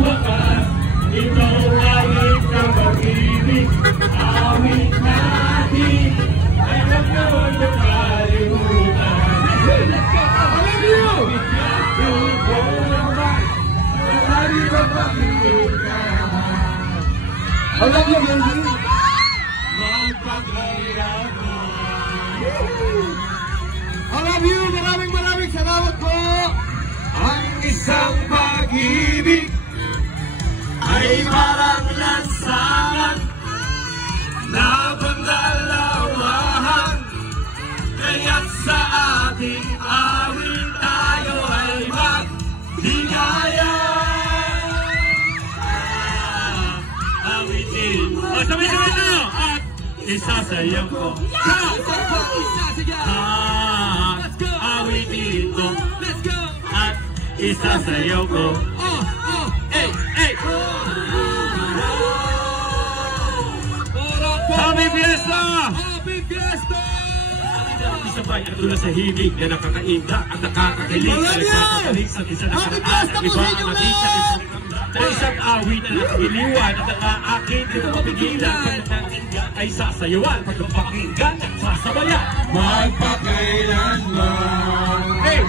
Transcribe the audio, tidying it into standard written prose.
wakas, ikaw ay isang pag-ibig. Awit natin ay wag na huwag na kalimutan. Let's go! I love you! I love you, baby! I love you! Maraming salamat po! Ang isang pag-ibig ay parang lansangan na pandalawahan, kaya't sa ating awit tayo ay magbigayan. Awitin mo, sabay-sabay na! At isasayaw ko. Awitin ko. At isasayaw ko. Happy Fiesta! Happy Fiesta! Isabay ang tula sa himig na nakakainda at nakakakilig na nagkakagaling sa isa na karaan at iba ang nakita sa isang awit na nakakiliwan at nakaakin at mapigilan pag napakinggan ay sasayawan pag napakinggan at sasabayan magpakailanman. Hey!